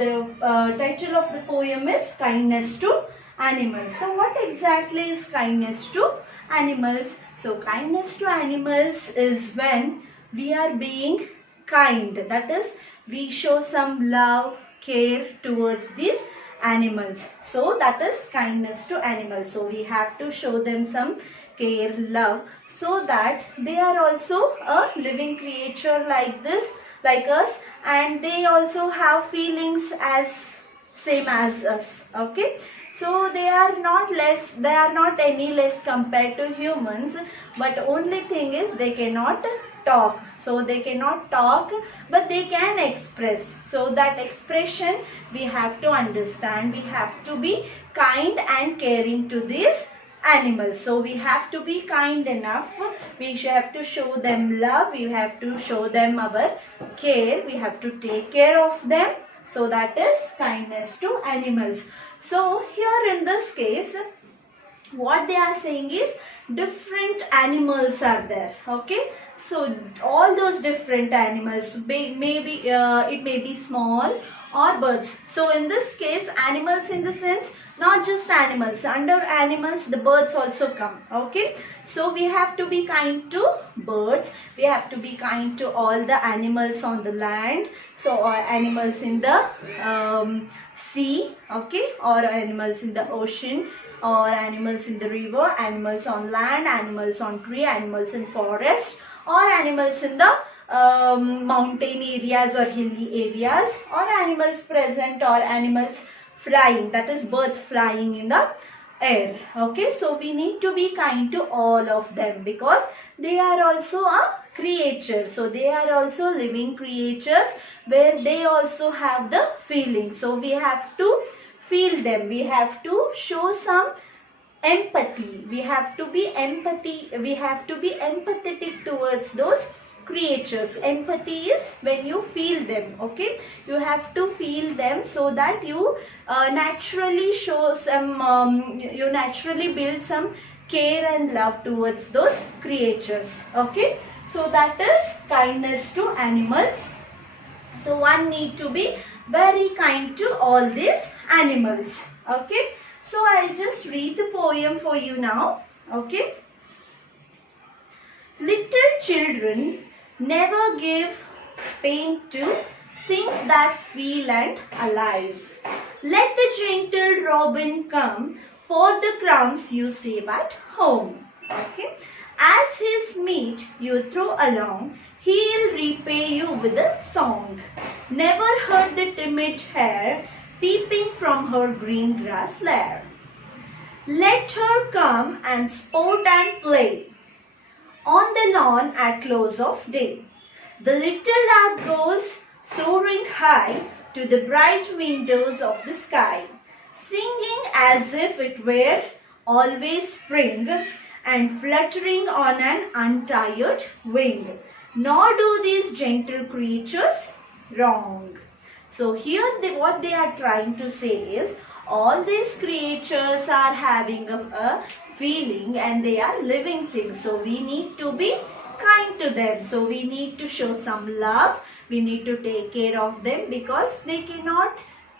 The title of the poem is Kindness to Animals. So what exactly is kindness to animals? So kindness to animals is when we are being kind. That is, we show some love, care towards these animals. So that is kindness to animals. So we have to show them some care, love, so that they are also a living creature like this, like us, and they also have feelings as same as us. Okay, so they are not less, they are not any less compared to humans, but only thing is they cannot talk. So they cannot talk, but they can express. So that expression we have to understand. We have to be kind and caring to these animals. So we have to be kind enough. We have to show them love. We have to show them our care. We have to take care of them. So that is kindness to animals. So here in this case, what they are saying is different animals are there. Okay, so all those different animals, maybe it may be small or birds. So in this case, animals in the sense not just animals, under animals the birds also come. Okay, so we have to be kind to birds, we have to be kind to all the animals on the land, so animals in the sea, okay, or animals in the ocean, or animals in the river, animals on land, animals on tree, animals in forest, or animals in the mountain areas or hilly areas, or animals present, or animals flying, that is birds flying in the air. Okay, so we need to be kind to all of them because they are also a creature. So they are also living creatures where they also have the feelings. So we have to feel them. We have to show some empathy. We have to be empathetic towards those creatures. Empathy is when you feel them. Okay, you have to feel them so that you naturally show some you naturally build some care and love towards those creatures. Okay, so that is kindness to animals. So one need to be very kind to all these animals. Okay, so I'll just read the poem for you now. Okay, little children never give pain to things that feel and alive. Let the gentle robin come for the crumbs you save at home. Okay, as his meat you throw along, he'll repay you with a song. Never heard the timid hare peeping from her green grass lair. Let her come and sport and play on the lawn at close of day. The little lark goes soaring high to the bright windows of the sky, singing as if it were always spring and fluttering on an untired wing. Nor do these gentle creatures wrong. So here what they are trying to say is all these creatures are having a feeling and they are living things. So we need to be kind to them. So we need to show some love. We need to take care of them because they cannot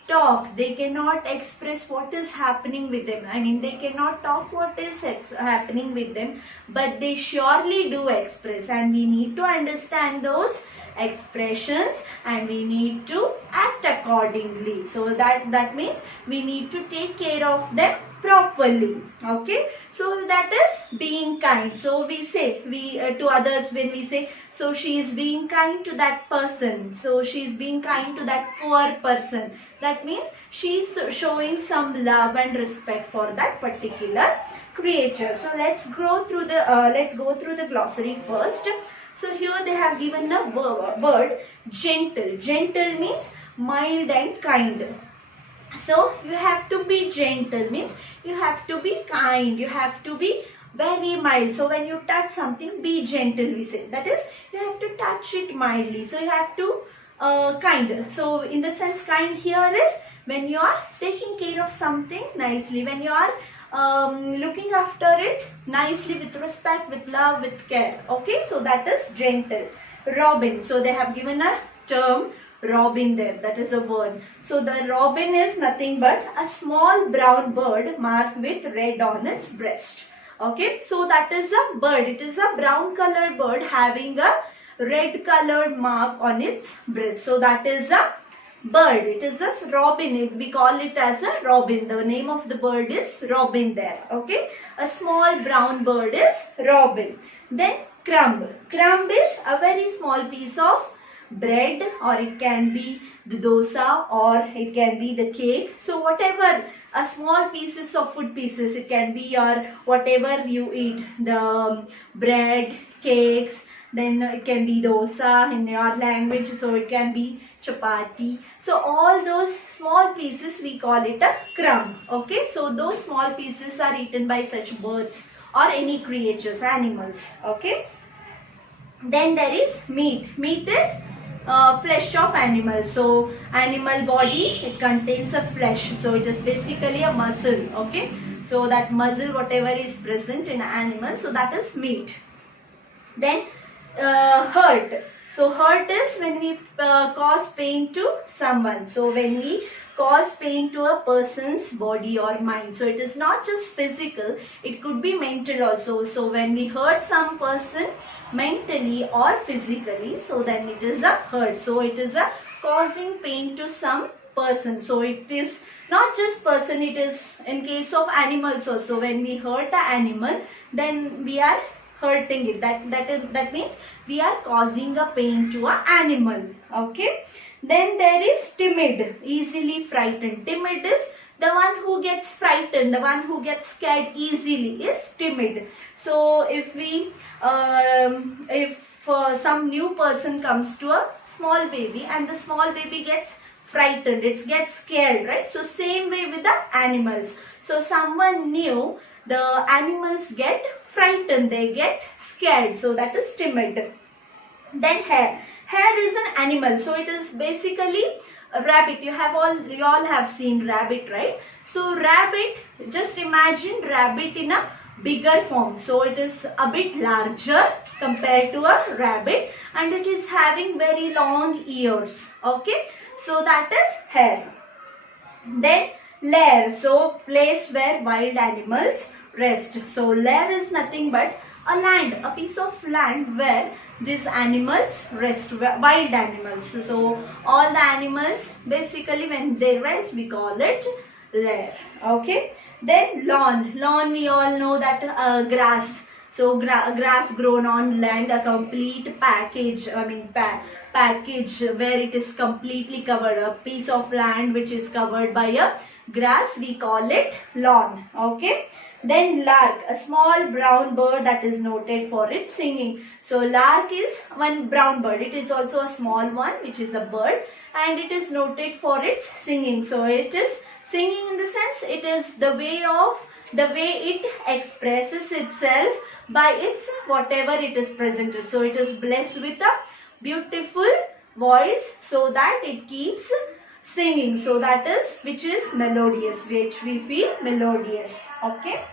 talk. They cannot express what is happening with them. I mean, they cannot talk what is happening with them, but they surely do express, and we need to understand those expressions and we need to act accordingly. So that means we need to take care of them properly. Okay, so that is being kind. So we say to others, when we say, so she is being kind to that person, so she is being kind to that poor person, that means she is showing some love and respect for that particular creature. So let's go through the glossary first. So here they have given a word gentle. Gentle means mild and kind. So you have to be gentle, means you have to be kind, you have to be very mild. So when you touch something, be gentle, we say. That is, you have to touch it mildly. So you have to kind. So in the sense, kind here is when you are taking care of something nicely, when you are looking after it nicely, with respect, with love, with care. Okay, so that is gentle. Robin, so they have given a term robin there. That is a word. So the robin is nothing but a small brown bird marked with red on its breast. Okay, so that is a bird. It is a brown colored bird having a red colored mark on its breast. So that is a bird. It is a robin. We call it as a robin. The name of the bird is robin there. Okay, a small brown bird is robin. Then crumb. Crumb is a very small piece of bread, or it can be the dosa, or it can be the cake. So whatever, a small pieces of food pieces, it can be your whatever you eat, the bread, cakes, then it can be dosa in your language, so it can be chapati. So all those small pieces we call it a crumb. Okay, so those small pieces are eaten by such birds or any creatures, animals. Okay, then there is meat. Meat is flesh of animals. So animal body, it contains a flesh, so it is basically a muscle. Okay, so that muscle, whatever is present in animal, so that is meat. Then hurt. So hurt is when we cause pain to someone. So when we cause pain to a person's body or mind, so it is not just physical, it could be mental also. So when we hurt some person mentally or physically, so then it is a hurt. So it is a causing pain to some person. So it is not just person, it is in case of animals also. When we hurt an animal, then we are hurting it. That means we are causing a pain to an animal. Okay, then there is timid, easily frightened. Timid is the one who gets frightened, the one who gets scared easily is timid. So if we some new person comes to a small baby and the small baby gets frightened, it gets scared, right? So same way with the animals. So someone new, the animals get frightened, they get scared, so that is timid. Then hare. Hare is an animal, so it is basically a rabbit. You all have seen rabbit, right? So rabbit, just imagine rabbit in a bigger form. So it is a bit larger compared to a rabbit, and it is having very long ears. Okay, so that is hare. Then lair, so place where wild animals rest. So lair is nothing but a land, a piece of land where these animals rest, wild animals. So all the animals basically when they rest, we call it lair. Okay, then lawn. Lawn, we all know that grass. So grass grown on land, a complete package, package where it is completely covered, a piece of land which is covered by a grass, we call it lawn. Okay, then lark, a small brown bird that is noted for its singing. So lark is one brown bird, it is also a small one which is a bird, and it is noted for its singing. So it is singing in the sense, it is the way it expresses itself by its whatever it is presented. So it is blessed with a beautiful voice, so that it keeps singing. So that is which is melodious, which we feel melodious. Okay.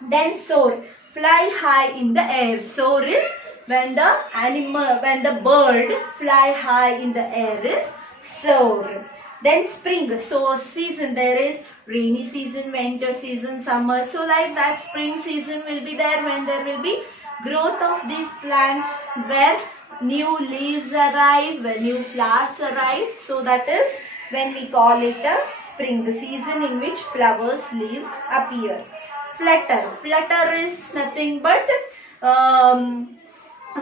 Then soar, fly high in the air. Soar is when the bird fly high in the air is soar. Then spring, so season, there is rainy season, winter season, summer. So like that, spring season will be there when there will be growth of these plants, where new leaves arrive, when new flowers arrive. So that is when we call it a spring, the season in which flowers, leaves appear. Flutter. Flutter is nothing but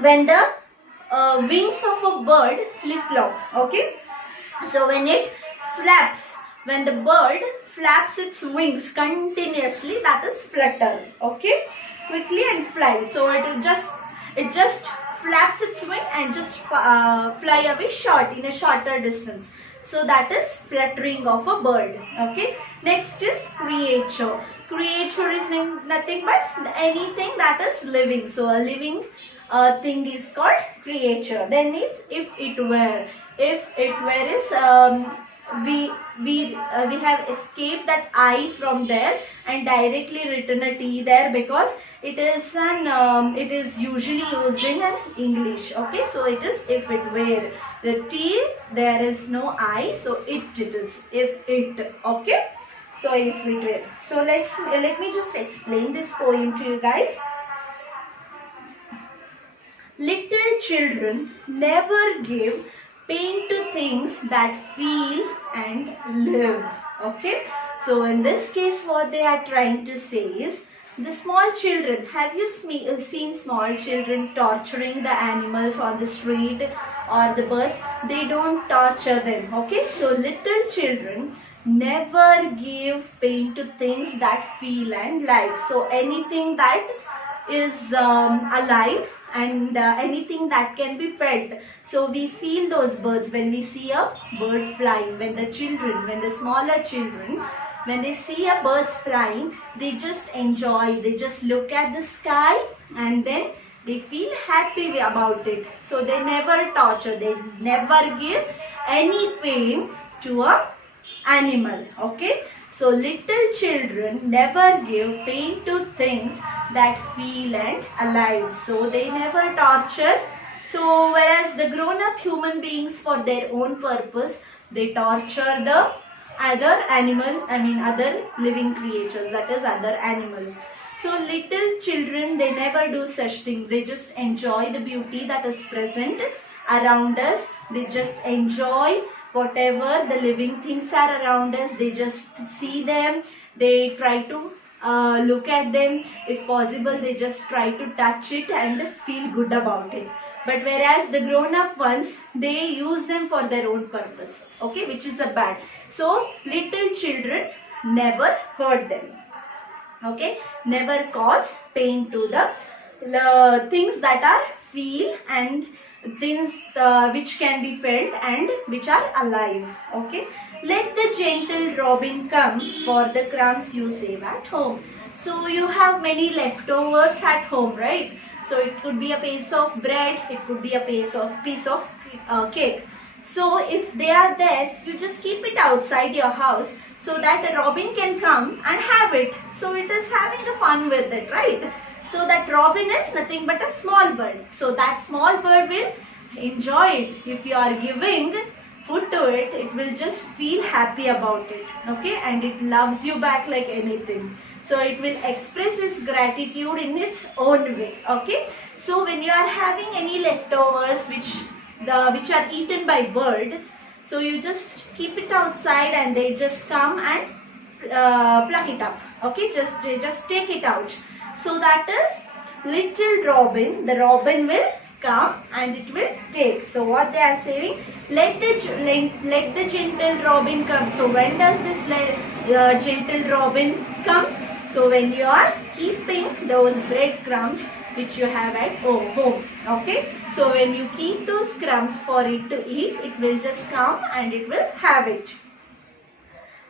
when the wings of a bird flip-flop. Okay, so when it flaps, when the bird flaps its wings continuously, that is flutter. Okay, quickly and fly. So it just flaps its wing and just fly away in a shorter distance. So that is fluttering of a bird. Okay, next is creature. Creature is nothing but anything that is living. So a living thing is called creature. Then is if it were. If it were is we have escaped that I from there and directly written a T there, because it is usually used in an English. Okay, so it is if it were. The T, there is no I, so it is if it. Okay, so if it were. So let me just explain this poem to you guys. Little children never give pain to things that feel and live. Okay, so in this case what they are trying to say is, the small children, have you seen small children torturing the animals on the street or the birds? They don't torture them. Okay, so little children never give pain to things that feel and live. So anything that is alive and anything that can be felt. So we feel those birds when we see a bird flying. When the smaller children, when they see a birds flying, they just enjoy, they just look at the sky and then they feel happy about it. So they never torture, they never give any pain to a animal. Okay, so little children never give pain to things that feel and alive. So they never torture. So whereas the grown-up human beings, for their own purpose, they torture the other living creatures, that is other animals. So little children, they never do such things. They just enjoy the beauty that is present around us. They just enjoy whatever the living things are around us. They just see them. They try to look at them. If possible, they just try to touch it and feel good about it. But whereas the grown-up ones, they use them for their own purpose. Okay, which is a bad. So little children never hurt them. Okay, never cause pain to the things that are feel and things which can be felt and which are alive. Okay, let the gentle robin come for the crumbs you save at home. So you have many leftovers at home, right? So it could be a piece of bread, it could be a piece of cake. So if they are there, you just keep it outside your house so that a robin can come and have it. So it is having a fun with it, right? So that robin is nothing but a small bird. So that small bird will enjoy it. If you are giving food to it, it will just feel happy about it. Okay, and it loves you back like anything. So it will express its gratitude in its own way. Okay, so when you are having any leftovers which are eaten by birds, so you just keep it outside and they just come and pluck it up. Okay, just take it out. So that is little robin. The robin will come and it will take. So what they are saying, let the gentle robin come. So when does this gentle robin comes? So when you are keeping those breadcrumbs which you have at home. Okay, so when you keep those crumbs for it to eat, it will just come and it will have it.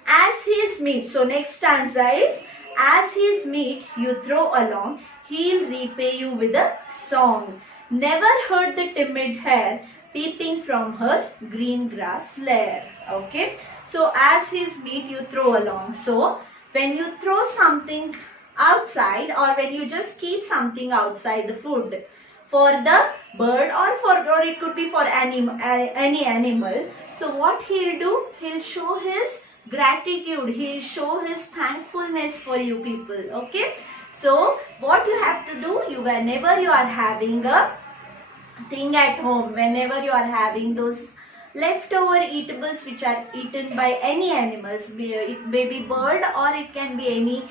As his meat. So next stanza is, as his meat you throw along, he'll repay you with a song. Never heard the timid hare peeping from her green grass lair. Okay, so as his meat you throw along. So when you throw something outside, or when you just keep something outside the food for the bird, or it could be for any animal. So what he'll do, he'll show his gratitude, he'll show his thankfulness for you people. Okay, so what you have to do, whenever you are having a thing at home, whenever you are having those leftover eatables which are eaten by any animals, it may be bird or it can be any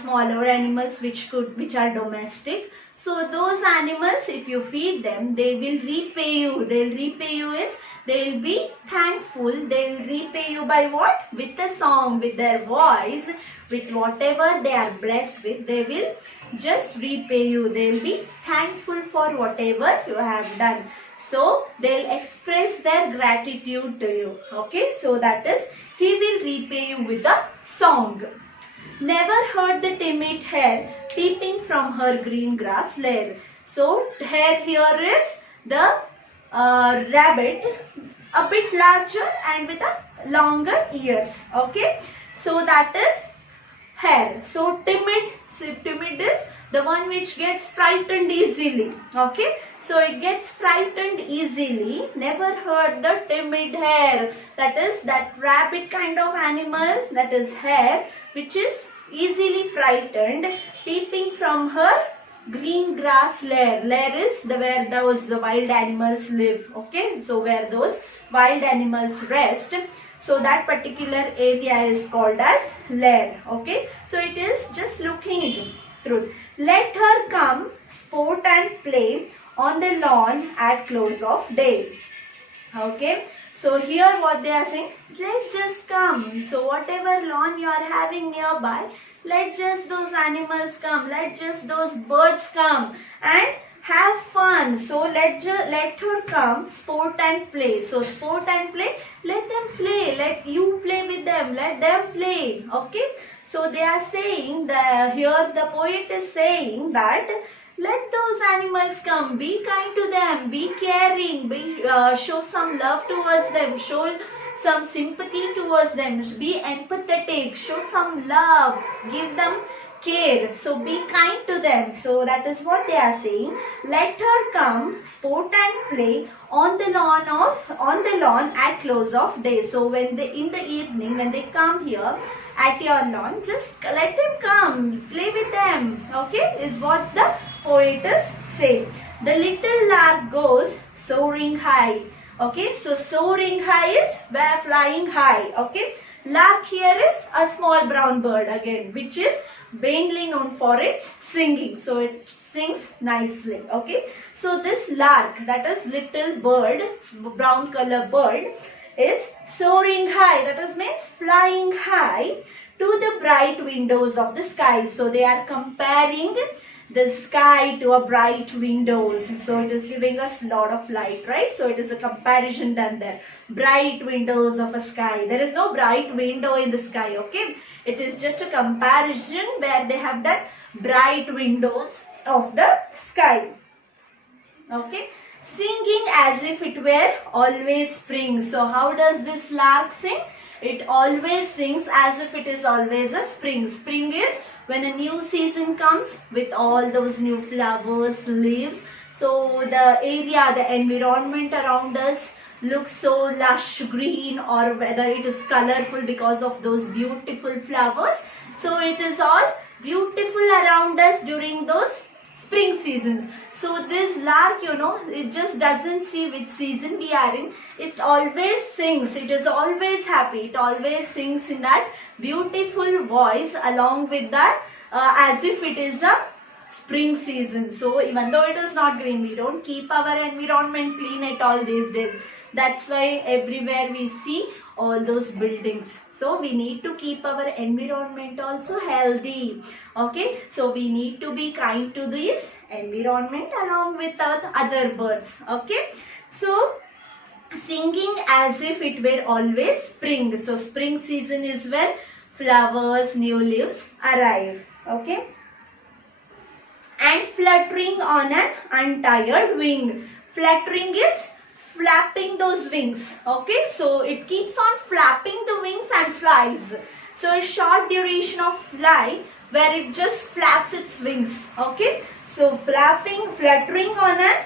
smaller animals which are domestic. So those animals, if you feed them, they will repay you. They'll repay you is, they'll be thankful. They'll repay you by what? With a song, with their voice, with whatever they are blessed with, they will just repay you. They'll be thankful for whatever you have done. So they'll express their gratitude to you. Okay, so that is, he will repay you with a song. Never heard the timid hare peeping from her green grass lair. So hare here is the rabbit, a bit larger and with a longer ears. Okay, so that is hare. So timid is the one which gets frightened easily. Okay, so it gets frightened easily. Never heard the timid hare. That is that rabbit kind of animal, that is hare, which is easily frightened, peeping from her green grass lair. Lair is where those wild animals live. Okay, so where those wild animals rest. So that particular area is called as lair. Okay, so it is just looking through. Let her come, sport and play on the lawn at close of day. Okay, so here what they are saying, let just come. So whatever lawn you are having nearby, let just those animals come, let just those birds come and have fun. So let her come, sport and play. So sport and play, let them play, let you play with them, let them play. Okay, so they are saying that here the poet is saying that let those animals come, be kind to them, be caring, show some love towards them, show some sympathy towards them, be empathetic, show some love, give them care. So be kind to them. So that is what they are saying. Let her come, sport and play on the lawn at close of day. So when they in the evening when they come here at your lawn, just let them come, play with them. Okay, is what the poet is saying. The little lark goes soaring high. Okay, so soaring high is where flying high. Okay, lark here is a small brown bird again, which is mainly known for its singing. So it sings nicely. Okay, so this lark, that is little bird, brown color bird, is soaring high. That is means flying high to the bright windows of the sky. So they are comparing the sky to a bright windows. So it is giving us lot of light, right? So it is a comparison done there. Bright windows of a sky. There is no bright window in the sky, okay? It is just a comparison where they have done bright windows of the sky. Okay? Singing as if it were always spring. So how does this lark sing? It always sings as if it is always a spring. Spring is when a new season comes with all those new flowers, leaves. So the area, the environment around us looks so lush green, or whether it is colorful because of those beautiful flowers. So it is all beautiful around us during those spring seasons. So this lark, it just doesn't see which season we are in. It always sings. It is always happy. It always sings in that beautiful voice along with that as if it is a spring season. So even though it is not green, we don't keep our environment clean at all these days. That's why everywhere we see all those buildings. So we need to keep our environment also healthy. Okay, so we need to be kind to this environment along with other birds. Okay, so singing as if it were always spring. So spring season is when flowers, new leaves arrive. Okay, and fluttering on an untired wing. Fluttering is flapping those wings. Okay, so it keeps on flapping the wings and flies. So a short duration of fly where it just flaps its wings. Okay, so fluttering on an